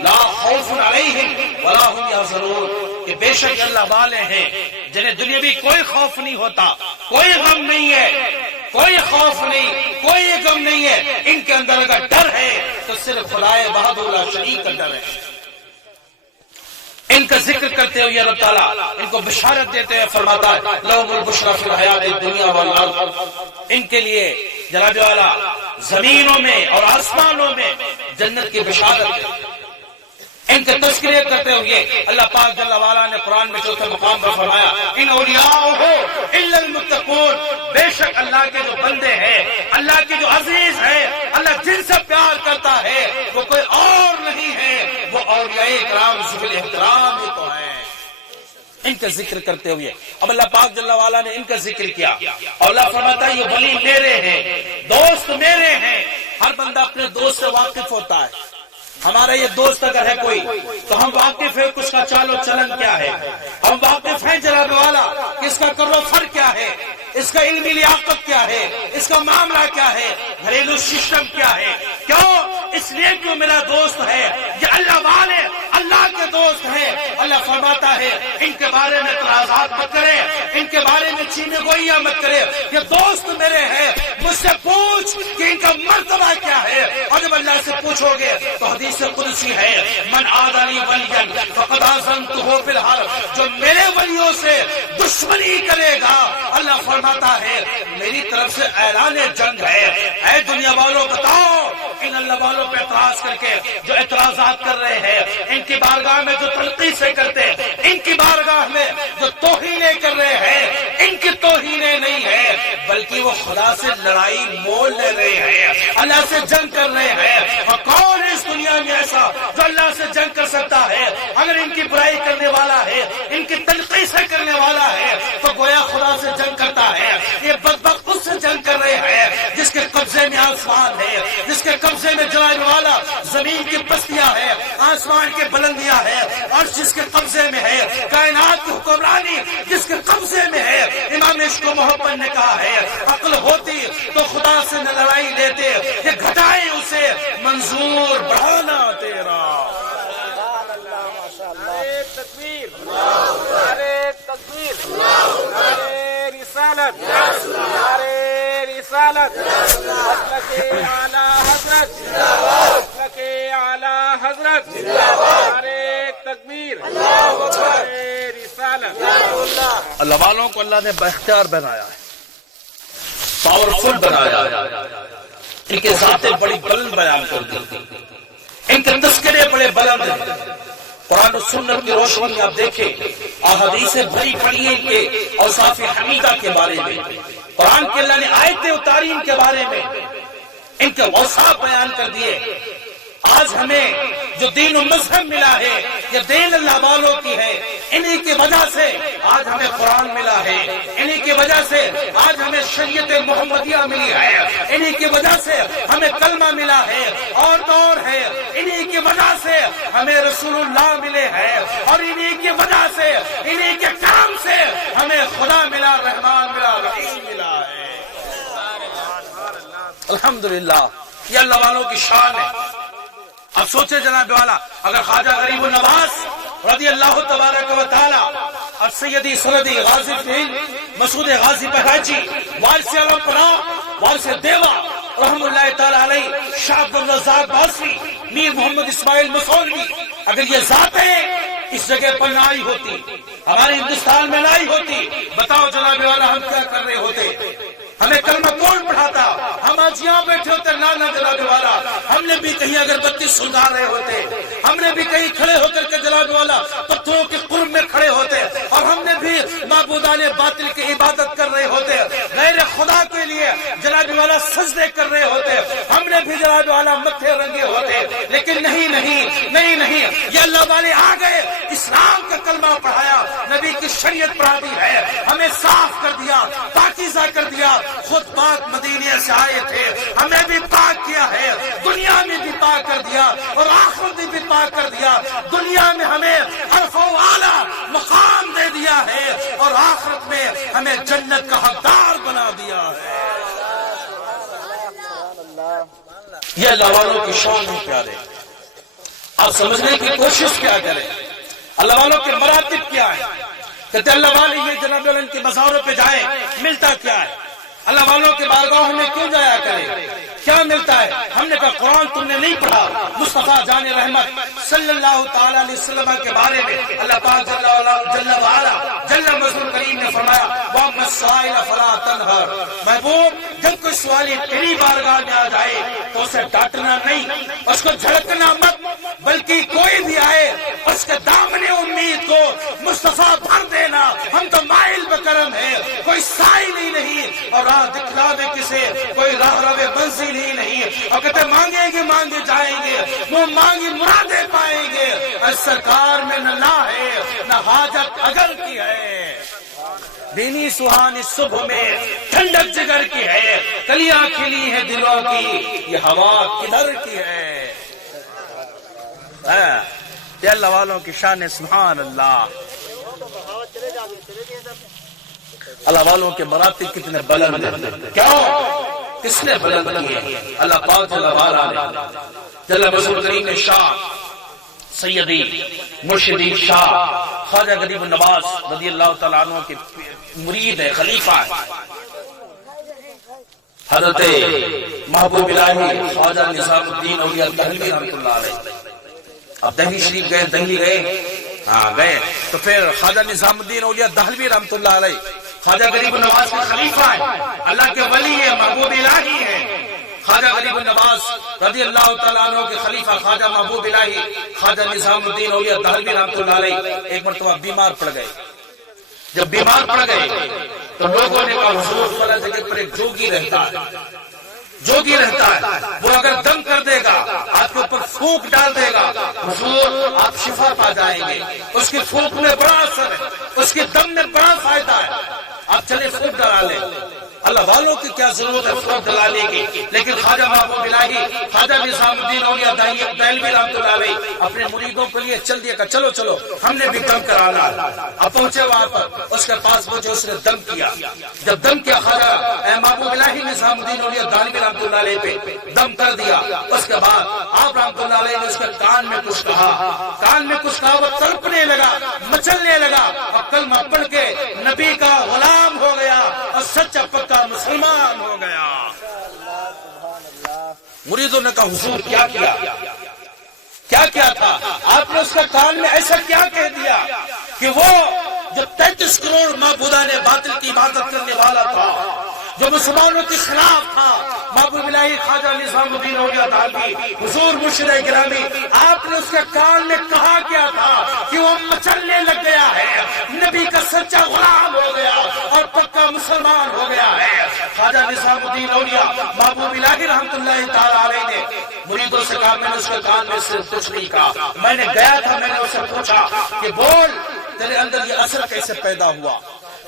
لا خوف علیہم ولا هم یحزنون، کہ بے شک اللہ والے ہیں جنہیں دنیاوی کوئی خوف نہیں ہوتا، کوئی غم نہیں ہے، کوئی خوف نہیں، کوئی غم نہیں ہے. ان کے اندر اگر ڈر ہے تو صرف خدائے وحدہ لا شریک کا ڈر ہے. ان کا ذکر کرتے ہوئے رب تعالیٰ ان کو بشارت دیتے ہیں فرماتا ہے لہم البشریٰ فی الحیات الدنیا والارض. ان کے لیے جناب والا زمینوں میں اور آسمانوں میں جنت کی بشارت ہے. ان کے تذکرے کرتے ہوئے اللہ پاک جل وعلا نے قرآن میں چوتھے مقام پر فرمایا ان اولیاءہ الا المتقون، بے شک اللہ کے جو بندے ہیں، اللہ کے جو عزیز ہیں، اللہ جن سے پیار کرتا ہے وہ کوئی اور نہیں ہے، وہ اولیاء کرام ذو الاحترام ہی تو ہیں. ان کا ذکر کرتے ہوئے اب اللہ پاک جل وعلا نے ان کا ذکر کیا اور اللہ فرماتا ہے یہ ولی میرے ہیں، دوست میرے ہیں. ہر بندہ اپنے دوست سے واقف ہوتا ہے. ہمارا یہ دوست اگر ہے کوئی تو ہم واقف ہیں اس کا چال و چلن کیا ہے، ہم واقف ہیں جناب والا اس کا کر و فر کیا ہے، اس کا علمی لیاقت کیا ہے، اس کا معاملہ کیا ہے، گھریلو سسٹم کیا ہے. کیوں؟ اس لیے جو میرا دوست ہے یہ اللہ والے اللہ کے دوست ہیں. اللہ فرماتا ہے ان کے بارے میں اعتراضات مت کرے، ان کے بارے میں چینے گوئیاں مت کرے، یہ دوست میرے ہیں. مجھ سے پوچھ کہ ان کا مرتبہ کیا ہے، اور جب اللہ سے پوچھو گے تو حدیث قدسی ہے من عادی ولیا فقد آذنتہ بالحرب، جو میرے ولیوں سے دشمنی کرے گا اللہ فرماتا ہے میری طرف سے اعلان جنگ ہے. اے دنیا والوں بتاؤ ان اللہ والوں پہ اعتراض کر کے جو اعتراضات کر رہے ہیں، ان کی بارگاہ میں جو تنقید سے کرتے، ان کی بارگاہ میں جو توہینیں کر رہے ہیں، ان کی توہینیں نہیں ہے بلکہ وہ خدا سے لڑائی مول لے رہے ہیں، اللہ سے جنگ کر رہے ہیں. اور کون اس دنیا میں ایسا جو اللہ سے جنگ کر سکتا ہے؟ اگر ان کی برائی کرنے والا ہے، ان کی تنقید سے کرنے والا ہے تو گویا خدا سے جنگ کرتا ہے. یہ بدبخت اس سے جنگ کر رہے ہیں جس کے قبضے میں آسمان ہے، جس کے قبضے میں جلال والا زمین کی پستیاں ہے، آسمان کے بلندیاں ہے، اور جس کے قبضے میں ہے کائنات کی حکمرانی، جس کے قبضے میں ہے. امام عشق و محبت نے کہا ہے عقل ہوتی تو خدا سے نہ لڑائی لیتے، یہ گھٹائے اسے منظور بڑھانا تیرا. نعرے تکبیر، نعرے تکبیر، نعرے رسالت، نعرے رسالت، مسلک اعلی حضرت، مسلک اعلی حضرت، نعرے تکبیر، نعرے رسالت. اللہ والوں کو اللہ نے بااختیار بنایا ہے، پاورفل بنایا ہے. ان کے ذاتیں بڑی بلند بیان کر دی، ان کے تذکرے بڑے بلند ہیں. قرآن و سنت کی روشنی میں آپ دیکھیں احادیثیں بھری پڑی ہیں ان کے اوصاف حمیدہ کے بارے میں. قرآن کے اللہ نے آیتیں اتاری ان کے بارے میں، ان کے اوصاف بیان کر دیے. آج ہمیں جو دین و مذہب ملا ہے یہ دین اللہ والوں کی ہے. انہی کی وجہ سے آج ہمیں قرآن ملا ہے، انہی کی وجہ سے آج ہمیں شریعت محمدیہ ملی ہے، انہی کی وجہ سے ہمیں کلمہ ملا ہے اور دور ہے، انہی کی وجہ سے ہمیں رسول اللہ ملے ہیں، اور انہی کی وجہ سے انہی کے کام سے ہمیں خدا ملا، رحمان ملا، رحیم ملا ہے۔ الحمدللہ، یہ اللہ والوں کی شان ہے۔ اب سوچے جناب والا، اگر خواجہ غریب النواز رضی اللہ تبارک و تعالی اور سیدی سندی غازی فہیم مسعود غازی بہراجی وارث علم پناہ وارث دیوا رحم اللہ تعالی علیہ شاہ عبد الرزاق باسری میر محمد اسماعیل مسعودی، اگر یہ ذاتیں اس جگہ پر نہ آئی ہوتی، ہمارے ہندوستان میں نہ آئی ہوتی، بتاؤ جناب والا ہم کیا کر رہے ہوتے؟ ہمیں کلمہ کون پڑھاتا؟ ہم آج یہاں بیٹھے ہوتے نہ جناب والا، ہم نے بھی کہیں اگربتی سلگا رہے ہوتے، ہم نے بھی کہیں کھڑے ہو کر کے جناب والا پتھروں کے قرب میں کھڑے ہوتے، اور ہم نے بھی معبودان باطل کی عبادت کر رہے ہوتے، غیر خدا کے لیے جناب والا سجدے کر رہے ہوتے، ہم نے بھی جناب والا متھے رنگے ہوتے، لیکن نہیں، یہ اللہ والے آ گئے، اسلام کا کلمہ پڑھایا، نبی کی شریعت پڑھا دی ہے، ہمیں صاف کر دیا، پاکیزہ کر دیا، خود پاک مدینے سے آئے تھے، ہمیں بھی پاک کیا ہے، دنیا میں بھی پاک کر دیا اور آخرت میں بھی پاک کر دیا، دنیا میں ہمیں عرف و اعلیٰ مقام دے دیا ہے اور آخرت میں ہمیں جنت کا حقدار بنا دیا ہے۔ یہ اللہ والوں کی شان ہے پیارے، آپ سمجھنے کی کوشش کیا کریں، اللہ والوں کے مراتب کیا ہے، کہتے اللہ والے یہ جناب ان کے مزاروں پہ جائیں، ملتا کیا ہے؟ اللہ والوں کے بارگاہوں میں کیوں جایا کرے؟ کیا ملتا ہے؟ ہم نے کہا قرآن تم نے نہیں پڑھا، مصطفیٰ جان رحمت صلی اللہ تعالی علیہ وسلم کے بارے میں اللہ پاک جل مذکور کریم نے فرمایا وَأَمَّا السَّائِلَ فَلَا تَنْهَرْ، محبوب جب کوئی سوالی تیری بارگاہ میں آ جائے تو اسے ڈانٹنا نہیں، اس کو جھڑکنا مت، بلکہ کوئی بھی آئے اس کے دامن امید کو مصطفیٰ بھر دینا، ہم تو مائل بکرم ہے، کوئی سائل ہی نہیں اور راہ دکھلا دے کسے، کوئی راہ رو منزل ہی نہیں، اور کہتے مانگیں گے مانگے جائیں گے، وہ مانگی مرادیں پائیں گے، اس سرکار میں نہ لا ہے نہ حاجت اگر کی ہے، دینی سہانی صبح میں ٹھنڈک جگر کی ہے، کلیاں کھلی ہے دلوں کی، یہ ہوا کدھر کی ہے؟ یہ اللہ والوں کی شان ہے، سبحان اللہ۔ اللہ والوں کے مراتب کتنے بلند ہیں، کیوں؟ کس نے بلند کیے؟ اللہ پاک جل وعلا نے، جل مذکور کریم نے شاہ سیدی مرشدی شاہ خواجہ غریب النواز رضی اللہ تعالیٰ عنہ کے مرید ہے، خلیفہ ہے، حضرت محبوب الہی خواجہ نظام الدین اولیاء دہلوی رحمۃ اللہ علیہ۔ اب دہلی شریف گئے، دہلی گئے تو پھر خواجہ نظام الدین اولیاء دہلوی رحمۃ اللہ علیہ خواجہ غریب النواز کا خلیفہ ہے، اللہ کے ولی ہے، محبوب الہی ہے، خواجہ غریب النواز رضی اللہ تعالیٰ عنہ کے خلیفہ خواجہ محبوب الہی خواجہ نظام الدین اولیاء دہلوی رحمۃ اللہ علیہ ایک مرتبہ بیمار پڑ گئے۔ جب بیمار پڑ گئے تو لوگوں نے کہا حضور فلاں جگہ پر ایک جوگی رہتا ہے، وہ اگر دم کر دے گا آپ کے اوپر پھونک ڈال دے گا حضور آپ شفا پا جائیں گے، اس کی پھونک میں بڑا اثر ہے، اس کے دم میں بڑا فائدہ ہے، آپ چلے پھونک ڈال لیں۔ اللہ والوں کی کیا ضرورت ہے پھونک ڈلانے کی، لیکن خواجہ محبوب الہی خواجہ نظام الدین اولیاء دہلوی رحمۃ اللہ علیہ اپنے مریدوں کے لیے چل دیا کہ چلو ہم نے بھی دم کرانا۔ اب پہنچے وہاں پر، اس کے پاس پہنچے، اس نے دم کیا، جب دم کیا خواجہ محبوب الہی نظام الدین اولیاء دہلوی رحمۃ اللہ علیہ پہ دم کر دیا، اس کے بعد آپ رحمۃ اللہ علیہ نے اس کے کان میں کچھ کہا، وہ تڑپنے لگا، مچلنے لگا، اور کلمہ پڑھ کے نبی کا غلام ہو گیا اور سچا پکا مسلمان ہو گیا۔ مریدوں نے کہا حضور کیا تھا آپ نے اس کا کان میں ایسا کیا کہہ دیا کہ وہ جو 33 کروڑ معبودان باطل کی عبادت کرنے والا تھا، جو مسلمانوں کے خلاف تھا، محبوب الہی خواجہ نظام الدین اولیاء دہلوی حضور مرشد گرامی، آپ نے اس کے کان میں کہا کیا تھا کہ وہ مچلنے لگ گیا ہے، نبی کا سچا غلام ہو گیا اور پکا مسلمان ہو گیا ہے۔ خواجہ نظام الدین اولیاء محبوب الہی رحمۃ اللہ تعالی علیہ نے مریدوں سے کہا، میں نے اس کے کان میں صرف کچھ نہیں کہا، میں نے گیا تھا، میں نے اسے پوچھا کہ بول تیرے اندر یہ اثر کیسے پیدا ہوا،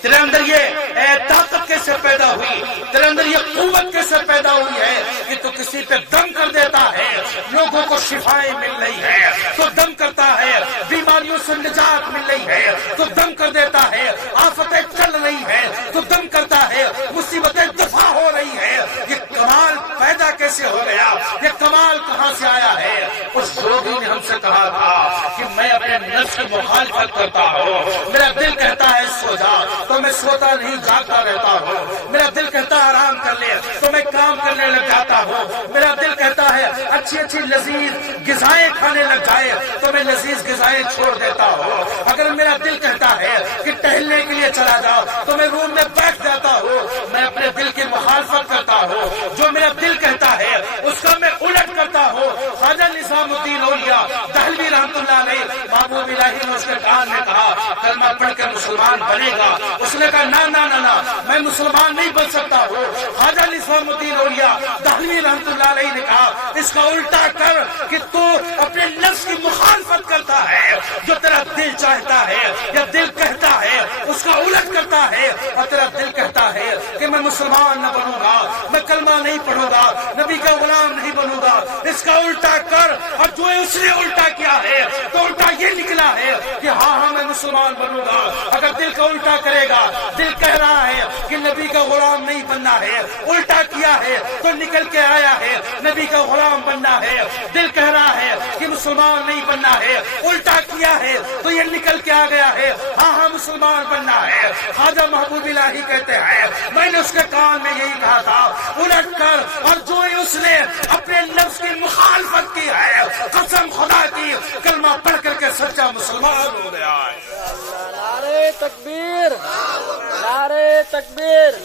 تیرے اندر یہ طاقت کیسے پیدا ہوئی، تیرے اندر یہ قوت کیسے پیدا ہوئی ہے کہ تو کسی پہ دم کر دیتا ہے، لوگوں کو شفائیں مل رہی ہے تو دم کرتا ہے، بیماریوں سے نجات مل رہی ہے تو دم کر دیتا ہے، آفتیں چل رہی ہے تو دم کرتا ہے، مصیبتیں دفع ہو رہی ہے۔ یہ کمال پیدا کیسے ہو گیا، یہ کمال کہاں سے آیا ہے؟ اس یوگی نے ہم سے کہا تھا کہ میں اپنے نفس کی مخالفت کرتا ہوں، میرا دل کہتا ہے سو جا تو میں سوتا نہیں جاگتا رہتا ہوں، میرا دل کہتا ہے آرام کر لے تو میں کام کرنے لگ جاتا ہوں، میرا دل کہتا ہے اچھی اچھی لذیذ غذائیں کھانے لگ جائے تو میں لذیذ غذائیں چھوڑ دیتا ہوں، اگر میرا دل کہتا ہے کہ ٹہلنے کے لیے چلا جاؤ تو میں روم میں بیٹھ جاتا ہوں۔ میں اپنے دل کی مخالفت کرتا ہوں، جو میرا دل کہتا ہے اس کا میں الٹ کرتا ہوں۔ خواجہ نظام الدین اولیاء دہلوی رحمۃ اللہ علیہ محبوب الہی نے اس کے کان میں کہا کلمہ پڑھ کر مسلمان بنے گا، اس نے کہا نہ نہ نہ میں مسلمان نہیں بن سکتا ہوں۔ خواجہ نظام الدین اولیاء دہلوی رحمۃ اللہ علیہ نے کہا اس کا الٹا کر کہ تو اپنے نفس کی مخالفت کرتا ہے، جو تیرا دل چاہتا ہے یا دل کہتا ہے اس کا الٹ کرتا ہے، اور تیرا دل کہتا ہے کہ میں مسلمان نہ بنوں گا، میں کلمہ نہیں پڑھوں گا، نبی کا غلام نہیں بنوں گا، اس کا الٹا کر۔ اور جو اس نے الٹا کیا ہے تو الٹا یہ نکلا ہے کہ ہاں میں مسلمان بنوں گا۔ اگر دل کا الٹا کرے گا، دل کہہ رہا ہے کہ نبی کا غلام نہیں بننا ہے، الٹا کیا ہے تو نکل کے آیا ہے نبی کا غلام بننا ہے۔ دل کہہ رہا ہے کہ مسلمان نہیں بننا ہے، الٹا کیا ہے تو یہ نکل کے آ گیا ہے ہاں مسلمان بننا ہے۔ خواجہ محبوب الہی کہتے ہیں میں نے اس کے کان میں یہی کہا تھا الٹ کر، اور جو اس نے اپنے نفس کی مخالفت کی ہے قسم خدا کی کلمہ پڑھ کر کے سچا مسلمان ہو گیا ہے۔ نعرے تکبیر، نعرے تکبیر،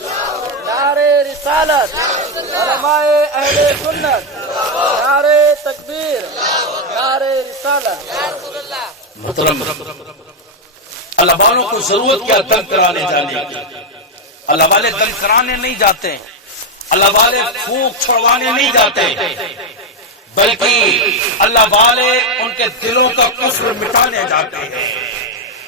نعرے رسالت، علماء اہل سنت، نعرے تکبیر، نعرے رسالت۔ محترم اللہ والوں کو ضرورت کیا دم کرانے جانے کی؟ اللہ والے دم کرانے نہیں جاتے، اللہ والے پھونک چھڑوانے نہیں جاتے، بلکہ اللہ والے ان کے دلوں کا کفر مٹانے جاتے ہیں۔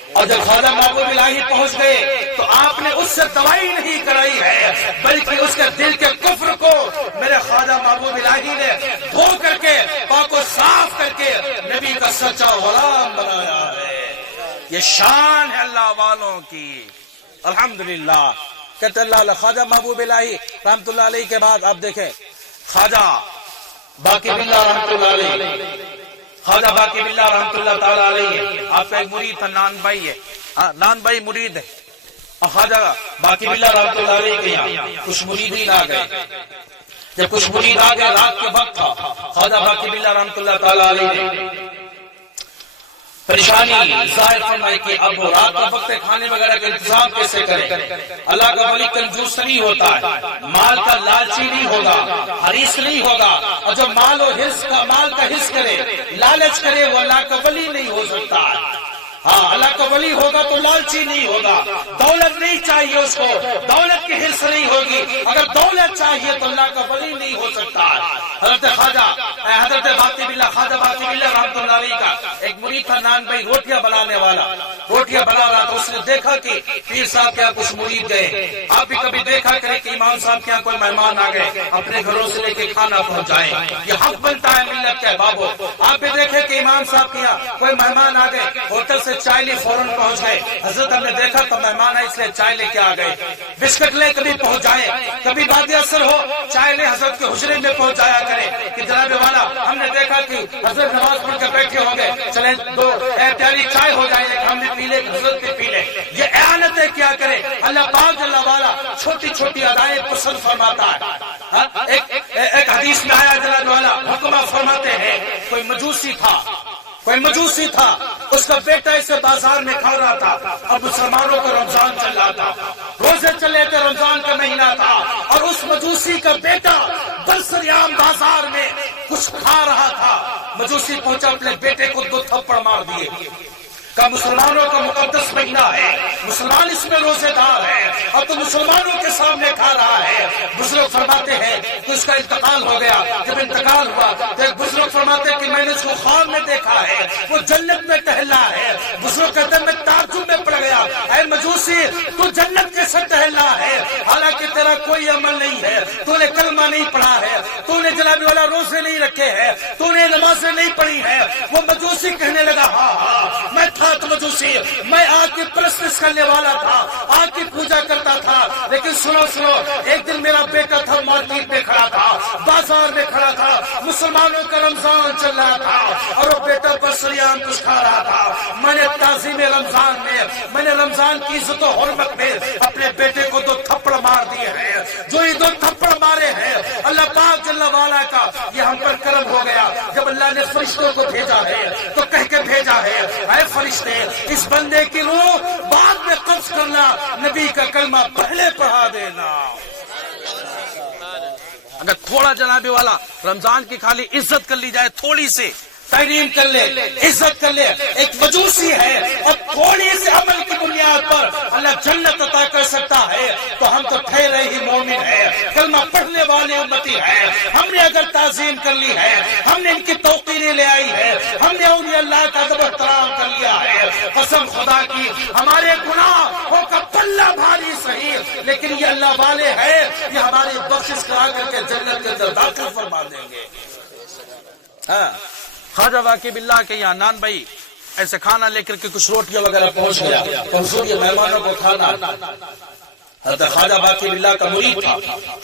اور جب خواجہ محبوب الہی پہنچ گئے تو آپ نے اس سے دوائی نہیں کرائی ہے، بلکہ اس کے دل کے کفر کو میرے خواجہ محبوب الہی نے دھو کر کے پاک و صاف کر کے نبی کا سچا غلام بنایا ہے۔ یہ شان ہے اللہ والوں کی، الحمدللہ۔ کہتے اللہ خواجہ محبوب الہی رحمت اللہ علیہ کے بعد آپ دیکھیں خواجہ باقی باللہ رحمت اللہ علیہ، خواجہ باقی باللہ رحمت اللہ تعالیٰ علیہ آپ کا ایک مرید تھا، نان بھائی ہے، نان بھائی مرید ہے، اور خواجہ باقی باللہ رحمت اللہ علیہ کے یہاں کچھ مریدین آ گئے۔ جب کچھ مرید آ گئے رات کے وقت تھا، خواجہ باقی باللہ رحمت اللہ تعالیٰ علیہ نے پریشانی ظاہر فرمائی کہ اب رات کے وقت کھانے وغیرہ کا انتظام کیسے کریں۔ اللہ کا ولی کنجوس نہیں ہوتا ہے، مال کا لالچی نہیں ہوگا، حریص نہیں ہوگا، اور جو مال کا حرص کرے، لالچ کرے، وہ اللہ کا ولی نہیں ہو سکتا ہے۔ ہاں اللہ کا ولی ہوگا تو لالچی نہیں ہوگا، دولت نہیں چاہیے اس کو، دولت کی حرص نہیں ہوگی، اگر دولت چاہیے تو اللہ کا ولی نہیں ہو سکتا۔ حضرت باقی باللہ خواجہ باقی باللہ رحمت اللہ علیہ کا ایک مرید تھا، نان بھائی روٹیاں بنانے والا، روٹیاں بنا رہا تھا، اس نے دیکھا کہ پیر صاحب کے یہاں کچھ مرید گئے۔ آپ بھی کبھی دیکھا کریں کہ امام صاحب کے یہاں کوئی مہمان آ گئے، اپنے گھروں سے لے کے کھانا پہنچائیں، یہ حق بنتا ہے ملت کے بابو۔ آپ بھی دیکھیں کہ امام صاحب کے یہاں کوئی مہمان آ گئے، ہوٹل سے چائے لے فوراً پہنچ گئے۔ حضرت ہم نے دیکھا تو مہمان آئے اس لیے چائے لے کے آ گئے، بسکٹ لے کبھی پہنچ جائیں، کبھی بعد اثر ہو چائے لے حضرت کے حجرے میں پہنچایا کریں کہ جناب والا ہم نے دیکھا کہ حضرت نماز پڑھ کر بیٹھے ہوں گے، چلیں دو پیاری چائے ہو جائے، ایک ہم نے پی لے حضرت نے پی لے۔ یہ اعانتیں کیا کرے، اللہ پاک جل والا چھوٹی چھوٹی ادائیں پسند فرماتا ہے۔ ایک حدیث میں آیا جناب والا حکمہ فرماتے ہیں کوئی مجوسی تھا، اس کا بیٹا اسے بازار میں کھا رہا تھا، اب مسلمانوں کا رمضان چل رہا تھا، روزے چلے تھے، رمضان کا مہینہ تھا، اور اس مجوسی کا بیٹا برسریام بازار میں کچھ کھا رہا تھا۔ مجوسی پہنچا، اپنے بیٹے کو 2 تھپڑ مار دیے، کہ مسلمانوں کا مقدس مہینہ ہے، مسلمان اس میں روزے دار ہے اور تو مسلمانوں کے سامنے کھا رہا ہے. بزرگ فرماتے ہیں کہ اس کا انتقال ہو گیا. جب انتقال ہوا تو ایک بزرگ فرماتے ہیں کہ میں نے اس کو خواب میں دیکھا ہے, وہ جنت میں ٹہلا ہے. بزرگ کہتے ہیں میں تعجب میں پڑ گیا, اے مجوسی تو جنت کیسے ٹہلا ہے حالانکہ تیرا کوئی عمل نہیں ہے, تو نے کلمہ نہیں پڑھا ہے, تو نے جناب والا روزے نہیں رکھے ہیں, تو نے نمازیں نہیں پڑھی ہے. وہ مجوسی کہنے لگا ہاں ہاں میں تھا تو مجوسی, میں آگ کی پرستش کرنے والا تھا, آگ کی پوجا کرتا تھا. لیکن سنو سنو, ایک دن میرا بیٹا تھا مارکیٹ میں کھڑا تھا, بازار میں کھڑا تھا, مسلمانوں کا رمضان چل رہا تھا اور وہ بیٹا بسریان کچھ کھا رہا تھا. میں نے تعظیم رمضان میں نے رمضان کی عزت و حرمت میں اپنے بیٹے کو 2 تھپڑ مار دیے ہیں. جو یہ 2 تھپڑ مارے ہیں اللہ پاک جل وعلا کا یہ ہم پر کرم ہو گیا. جب اللہ نے فرشتوں کو بھیجا ہے تو کہہ کے بھیجا ہے, اے فرشتے اس بندے کی روح بعد میں قبض کرنا, نبی کا کلمہ پہلے پڑھا دینا. اگر تھوڑا جناب والا رمضان کی خالی عزت کر لی جائے, تھوڑی سی تحریم کر لے, عزت کر لے, ایک مجوسی ہے اور تھوڑی سے عمل کی بنیاد پر اللہ جنت عطا کر سکتا ہے, تو ہم تو ٹھہرے ہی مومن ہیں, کلمہ پڑھنے والے امتی ہیں. ہم نے اگر تعظیم کر لی ہے, ہم نے ان کی توقیریں لے آئی ہے, ہم نے اولیاء اللہ کا ادب احترام کر لیا ہے, قسم خدا کی ہمارے گناہوں کا پلہ بھاری صحیح, لیکن یہ اللہ والے ہیں, یہ ہماری بخشش کرا کر کے جنت کے اندر داخل فرما دیں گے. ہاں خواجہ واقعی باللہ کے یہاں نان بھائی ایسے کھانا لے کر کے کچھ روٹیاں وغیرہ پہنچ گیا, حضور یہ مہمانوں کو کھانا. حضرت خواجہ باقی باللہ کا مرید تھا.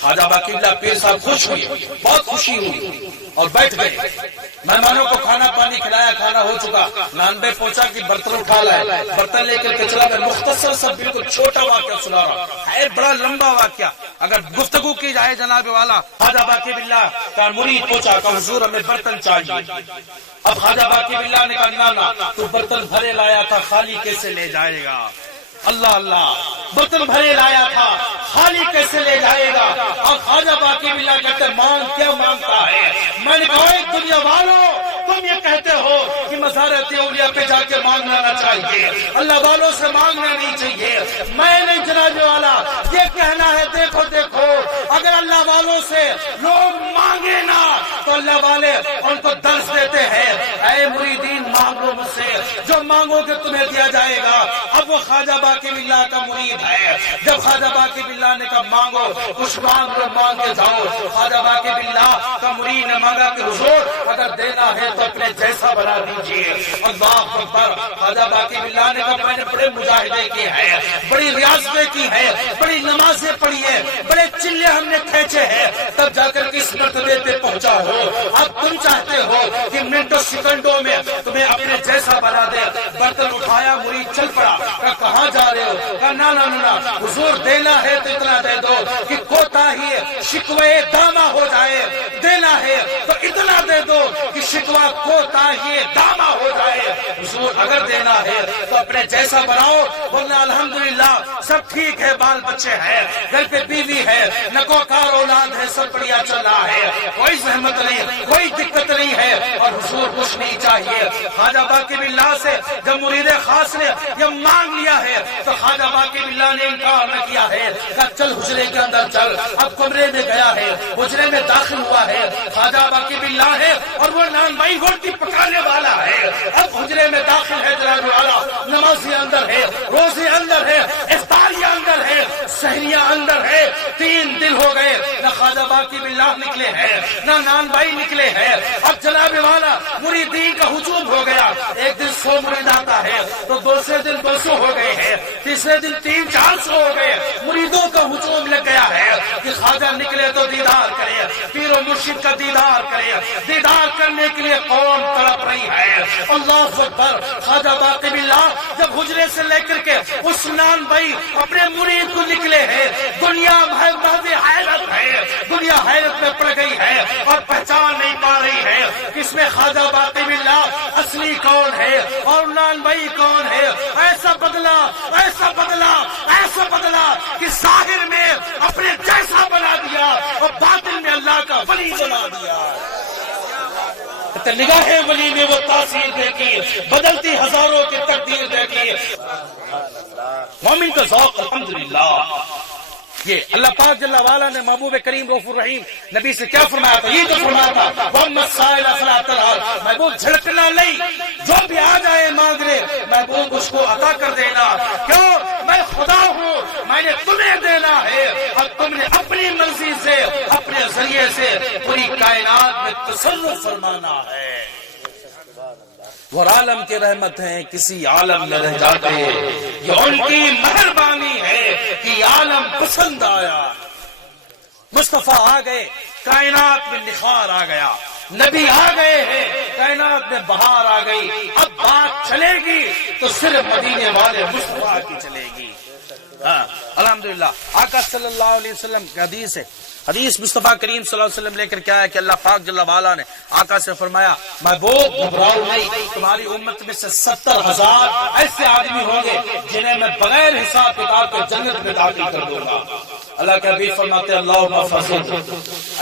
خواجہ باقی باللہ پیر صاحب خوش ہوئی, بہت خوشی ہوئی اور بیٹھ گئے. مہمانوں کو کھانا پانی کھلایا, کھانا ہو چکا. نان بھائی پہنچا کہ برتن اٹھا لائے, برتن لے کر کے چلا گیا. مختصر سا بالکل چھوٹا واقعہ سنا رہا ہے, بڑا لمبا واقعہ. اگر گفتگو کی جائے جناب والا, خواجہ باقی باللہ کا مرید پہنچا کہ حضور ہمیں برتن چاہیے. اب خواجہ باقی باللہ نے کہا نانا تو برتن بھرے لایا تھا, خالی کیسے لے جائے گا؟ اللہ اللہ, برتن بھرے لایا تھا, خالی کیسے لے جائے گا؟ اور خواجہ باقی باللہ کہتے مانگ کیا مانگتا ہے؟ میں نے کہا دنیا والوں تم یہ کہتے ہو کہ مزارت اولیاء پہ جا کے مانگنا چاہیے, اللہ والوں سے مانگنا نہیں چاہیے. میں نہیں جناب والا یہ کہنا ہے, دیکھو دیکھو اگر اللہ والوں سے لوگ مانگے نا تو اللہ والے ان کو درس دیتے ہیں, اے مریدین مانگو مجھ سے, جو مانگو گے تمہیں دیا جائے گا. اب وہ خواجہ باقی باللہ کا مرید ہے. جب خواجہ باقی باللہ نے کہا مانگو, کچھ مانگ لو, مانگ کے جاؤ. خواجہ باقی باللہ کا مرید نے مانگا کہ حضور اگر دینا ہے تو اپنے جیسا بنا دیجیے. اللہ اکبر. خواجہ باقی باللہ نے کہا میں نے بڑے مجاہدے کی ہے, بڑی ریاضتیں کی ہے, بڑی نمازیں پڑھی ہے, بڑے چلے ہم نے کھینچے ہیں, تب جا کر کے اس مرتبے پہ پہنچا ہو. اب تم چاہتے ہو کہ منٹوں سیکنڈوں میں تمہیں اپنے جیسا بنا دے. برتن اٹھایا, مرید چل پڑا. کہاں جا رہے ہو؟ کہا نا نا نا حضور دینا ہے تو اتنا دے دو کہ کوتاہی شکوے داما ہو جائے, دینا ہے تو اتنا دے دو کہ شکوا کوتاہی داما ہو جائے. حضور اگر دینا ہے تو اپنے جیسا بناؤ, ورنہ الحمدللہ سب ٹھیک ہے, بال بچے ہیں, گھر پہ بیوی ہے, نکوکار اولاد ہے, سب بڑھیا چل رہا ہے, کوئی زحمت نہیں, کوئی دقت نہیں ہے. اور حضور کچھ نہیں چاہیے. خواجہ باقی باللہ سے جب مرید خاص نے یہ مانگ لیا ہے تو خواجہ باقی باللہ نے انکار نہ کیا ہے, کہا چل حجرے کے اندر چل. اب کمرے میں گیا ہے, حجرے میں داخل ہوا ہے, خواجہ باقی باللہ ہے اور وہ نان بھائی روٹی پکانے والا ہے. اب حجرے میں داخل ہے جناب والا, نمازی اندر ہے, روزے اندر ہے, افطاریاں اندر ہے, سحریاں اندر ہے. 3 دن ہو گئے نہ خواجہ باقی باللہ نکلے ہیں, نہ نان بھائی نکلے ہیں. اب جناب والا مریدین کا ہجوم ہو گیا. ایک دن 100 مرید آتا ہے تو دوسرے دن 200 ہو گئے ہیں, تیسرے دن 300-400 ہو گئے. مریدوں کا ہجوم لگ گیا ہے کہ خواجہ نکلے تو دیدار کرے, پیر و مرشد کا دیدار کرے. دیدار کرنے کے لیے قوم تڑپ رہی ہے. اللہ اکبر. خواجہ باقی باللہ جب حجرے سے لے کر کے عثمان بھائی اپنے مرید کو نکلے ہیں, دنیا حیرت ہے, دنیا حیرت میں پڑ گئی ہے اور پہچان نہیں پا رہی ہے کہ اس میں خواجہ باقی باللہ اصلی کون ہے اور نان بھائی کون ہے. ایسا بدلا, ایسا بدلا, ایسا بدلا کہ ظاہر میں اپنے جیسا بنا دیا اور باطن میں اللہ کا ولی بنا دیا. نگاہ ولی میں وہ تاثیر دیکھی, بدلتی ہزاروں کی تقدیر دیکھی. مومن کا ذوق الحمدللہ. یہ اللہ پاک جل وعلا نے محبوب کریم رؤوف الرحیم نبی سے کیا فرمایا تھا؟ یہ تو فرمایا تھا وَأَمَّا السَّائِلَ فَلَا تَنْهَرْ، محبوب جھڑکنا نہیں، جو بھی آ جائے مانگنے محبوب اس کو عطا کر دینا. کیوں؟ میں خدا ہوں، میں نے تمہیں دینا ہے اور تم نے اپنی مرضی سے اپنے ذریعے سے پوری کائنات میں تصرف فرمانا ہے. وہ عالم کی رحمت ہیں کسی عالم میں رہ جاتے، یہ ان کی مہربانی ہے کہ عالم پسند آیا. مصطفیٰ آ گئے، کائنات میں نخار آ گیا. نبی آ گئے ہیں، کائنات میں بہار آ گئی. اب بات چلے گی تو صرف مدینے والے مصطفیٰ کی چلے گی. الحمدللہ. آقا صلی اللہ علیہ وسلم کی حدیث ہے، حدیث مصطفیٰ کریم صلی اللہ علیہ وسلم لے کر کیا ہے کہ اللہ پاک جل وعلا نے آقا سے فرمایا محبوب گھبراؤ نہیں، تمہاری امت میں سے 70,000 ایسے آدمی ہوں گے جنہیں میں بغیر حساب کتاب کے جنت میں داخل کر دوں گا. اللہ کے حبیب فرماتے اللہم فضل،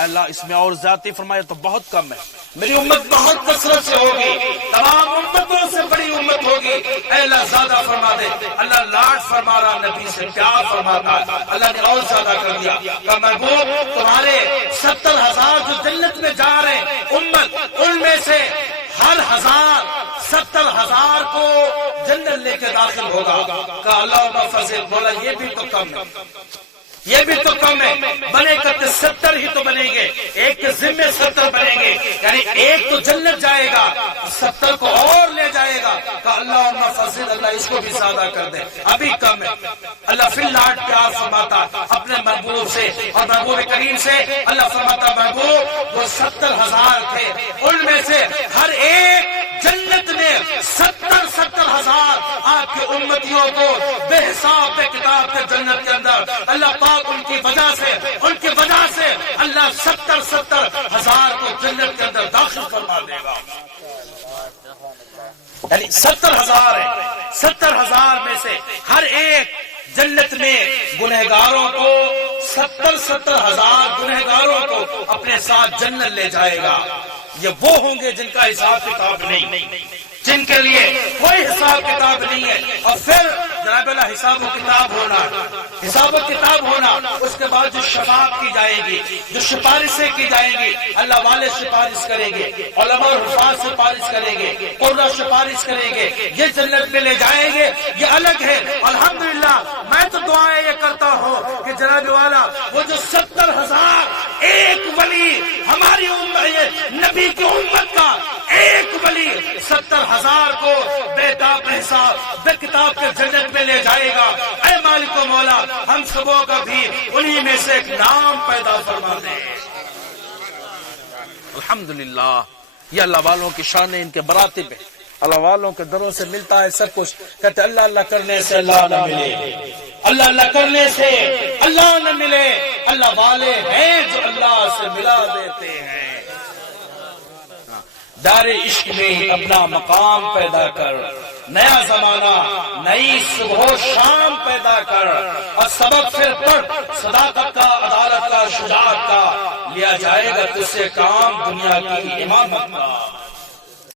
اللہ اس میں اور زیادتی فرمائے تو بہت کم ہے. میری امت بہت کثرت سے ہوگی، تمام امتوں سے بڑی امت ہوگی. اے اللہ زیادہ فرما دے. اللہ لاڈ فرما رہا نبی سے، پیار فرماتا ہے. اللہ نے اور زیادہ کر دیا کہ محبوب تمہارے 70,000 جو جنت میں جا رہے امت، ان میں سے ہر 70,000 کو جنت لے کے داخل ہوگا. کہ اللہ فضل، بولا یہ بھی تو کم ہے، یہ بھی تو کم ہے. بنے کرتے 70 ہی تو بنیں گے، ایک کے ذمے 70 بنیں گے، یعنی ایک تو جنت جائے گا، 70 کو اور لے جائے گا. کہ اللہ فضل، اللہ اس کو بھی زیادہ کر دے، ابھی کم ہے. اللہ فی اللاٹ پیار فرماتا اپنے محبوب سے اور محبوب کریم سے. اللہ فرماتا محبوب وہ 70,000 تھے، ان میں سے ہر ایک جنت میں 70,000 آپ کے امتیوں کو بے حساب بے کتاب کے جنت کے اندر اللہ پاک ان کی وجہ سے اللہ 70,000 کو جنت کے اندر داخل فرما دے گا. یعنی 70,000 ہے، 70,000 میں سے ہر ایک جنت میں گنہگاروں کو 70,000 گنہگاروں کو اپنے ساتھ جنت لے جائے گا. یہ وہ ہوں گے جن کا حساب کتاب نہیں، جن کے لیے کوئی حساب کتاب نہیں ہے. اور پھر جناب اللہ حساب و کتاب ہونا، اس کے بعد جو شفاعت کی جائے گی، جو سفارشیں کی جائیں گی، اللہ والے سفارش کریں گے، علماء اور حفاظ سفارش کریں گے، قرآن سفارش کریں گے، یہ جنت میں لے جائیں گے. یہ الگ ہے. الحمدللہ میں تو دعائیں یہ کرتا ہوں کہ جناب والا وہ جو 70,000 ایک ولی ہماری امت، نبی کی امت کا ایک ولی 70,000 کو بے تاب حساب بے کتاب کے جنت میں لے جائے گا. اے مالک و مولا، ہم سبوں کا بھی انہی میں سے ایک نام پیدا فرما دے. الحمدللہ. یہ اللہ والوں کی شان ہے، ان کے مراتب ہے. اللہ والوں کے دروں سے ملتا ہے سب کچھ. کہتے اللہ اللہ کرنے سے اللہ نہ ملے، اللہ اللہ کرنے سے اللہ نہ ملے. اللہ والے ہیں جو اللہ سے ملا دیتے ہیں. دار عشق میں اپنا مقام پیدا کر، نیا زمانہ نئی صبح و شام پیدا کر، اور سبق پھر پڑھ صداقت کا، عدالت کا، شجاعت کا. لیا جائے گا تجھ سے کام دنیا کی امامت کا.